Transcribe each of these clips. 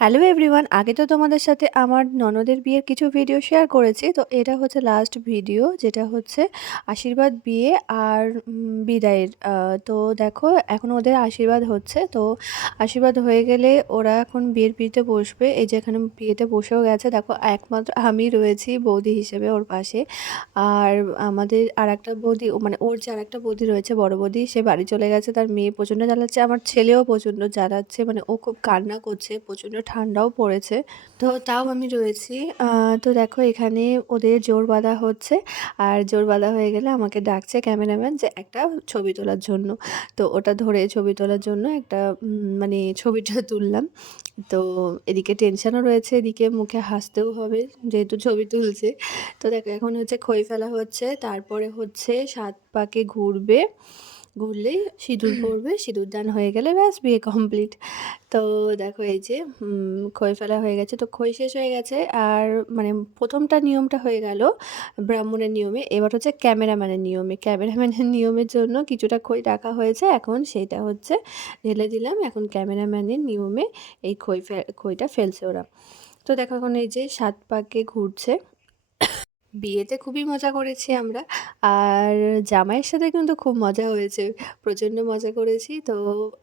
Hello everyone, আগে তো তোমাদের সাথে আমার ননদের বিয়ের কিছু ভিডিও শেয়ার করেছি। তো এটা হচ্ছে লাস্ট ভিডিও, যেটা হচ্ছে আশীর্বাদ বিয়ে আর বিদায়ের। তো দেখো এখন ওদের আশীর্বাদ হচ্ছে। তো আশীর্বাদ হয়ে গেলে ওরা এখন বিয়ের পিড়িতে বসবে। এই যে এখানে বিয়েতে বসেও গেছে, দেখো একমাত্র আমি রয়েছি বৌদি হিসেবে ওর পাশে। আর আমাদের আর একটা বৌদি, মানে ওর যে আর একটা বৌদি রয়েছে, বড় বৌদি, সে বাড়ি চলে গেছে। তার মেয়ে প্রচণ্ড জ্বালাচ্ছে, আমার ছেলেও প্রচণ্ড জ্বালাচ্ছে, মানে ও খুব কান্না করছে, প্রচণ্ড ঠান্ডাও পড়েছে। তো তাও আমি রয়েছি। তো দেখো এখানে ওদের জোর বাঁধা হচ্ছে। আর জোর বাঁধা হয়ে গেলে আমাকে ডাকছে ক্যামেরাম্যান যে একটা ছবি তোলার জন্য। তো ওটা ধরে ছবি তোলার জন্য একটা মানে ছবিটা তুললাম। তো এদিকে টেনশনও রয়েছে, এদিকে মুখে হাসতেও হবে যেহেতু ছবি তুলছে। তো দেখো এখন হচ্ছে খই ফেলা হচ্ছে, তারপরে হচ্ছে ৭ পাকে ঘুরবে, ঘুরলেই সিঁদুর পড়বে, সিঁদুরদান হয়ে গেলে ব্যাস বিয়ে কমপ্লিট। তো দেখো এই যে খই ফেলা হয়ে গেছে, তো খই শেষ হয়ে গেছে। আর মানে প্রথমটা নিয়মটা হয়ে গেল ব্রাহ্মণের নিয়মে, এবার হচ্ছে ক্যামেরাম্যানের নিয়মে। ক্যামেরাম্যানের নিয়মের জন্য কিছুটা খই রাখা হয়েছে, এখন সেইটা হচ্ছে ঢেলে দিলাম। এখন ক্যামেরাম্যানের নিয়মে এই খইটা ফেলছে ওরা। তো দেখো এখন এই যে ৭ পাকে ঘুরছে। বিয়েতে খুবই মজা করেছি আমরা। আর জামাইয়ের সাথে কিন্তু খুব মজা হয়েছে, প্রচণ্ড মজা করেছি। তো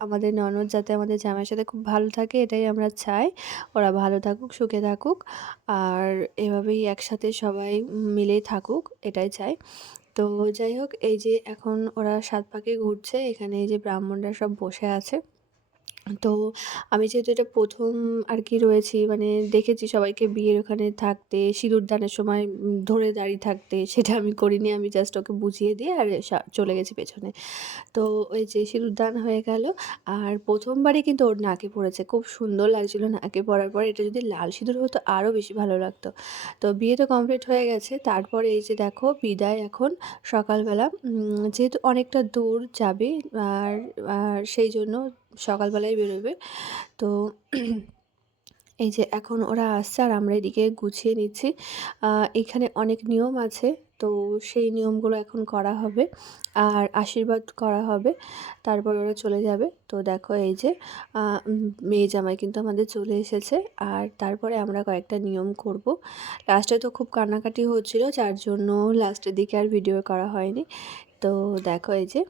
আমাদের ননদ যাতে আমাদের জামাইয়ের সাথে খুব ভালো থাকে এটাই আমরা চাই। ওরা ভালো থাকুক, সুখে থাকুক, আর এভাবেই একসাথে সবাই মিলেই থাকুক, এটাই চাই। তো যাই হোক, এই যে এখন ওরা ৭ পাকে ঘুরছে, এখানে এই যে ব্রাহ্মণরা সব বসে আছে। তো আমি যেহেতু এটা ১ম আর কি রয়েছি, মানে দেখেছি সবাইকে বিয়ের ওখানে থাকতে, সিঁদুরদানের সময় ধরে দাঁড়িয়ে থাকতে, সেটা আমি করিনি। আমি জাস্ট ওকে বুঝিয়ে দিয়ে আর চলে গেছি পেছনে। তো ওই যে সিঁদুরদান হয়ে গেল। আর ১ম বারই কিন্তু ওর নাকে পড়েছে। খুব সুন্দর লাগছিল নাকে পড়ার পর। এটা যদি লাল সিঁদুর হতো আরও বেশি ভালো লাগতো। তো বিয়ে তো কমপ্লিট হয়ে গেছে। তারপরে এই যে দেখো বিদায় এখন সকালবেলা। যেহেতু অনেকটা দূর যাবে, আর সেই জন্য সকালবেলায় বেরোবে। তো এই যে এখন ওরা আসছে আর আমরা এদিকে গুছিয়ে নিচ্ছি। এখানে অনেক নিয়ম আছে, তো সেই নিয়মগুলো এখন করা হবে আর আশীর্বাদ করা হবে। তারপর ওরা চলে যাবে। তো দেখো এই যে মেয়ে জামাই কিন্তু আমাদের চলে এসেছে। আর তারপরে আমরা কয়েকটা নিয়ম করব। লাস্টে তো খুব কান্নাকাটি হচ্ছিল, যার জন্য লাস্টের দিকে আর ভিডিও করা হয়নি। তো দেখো এই যে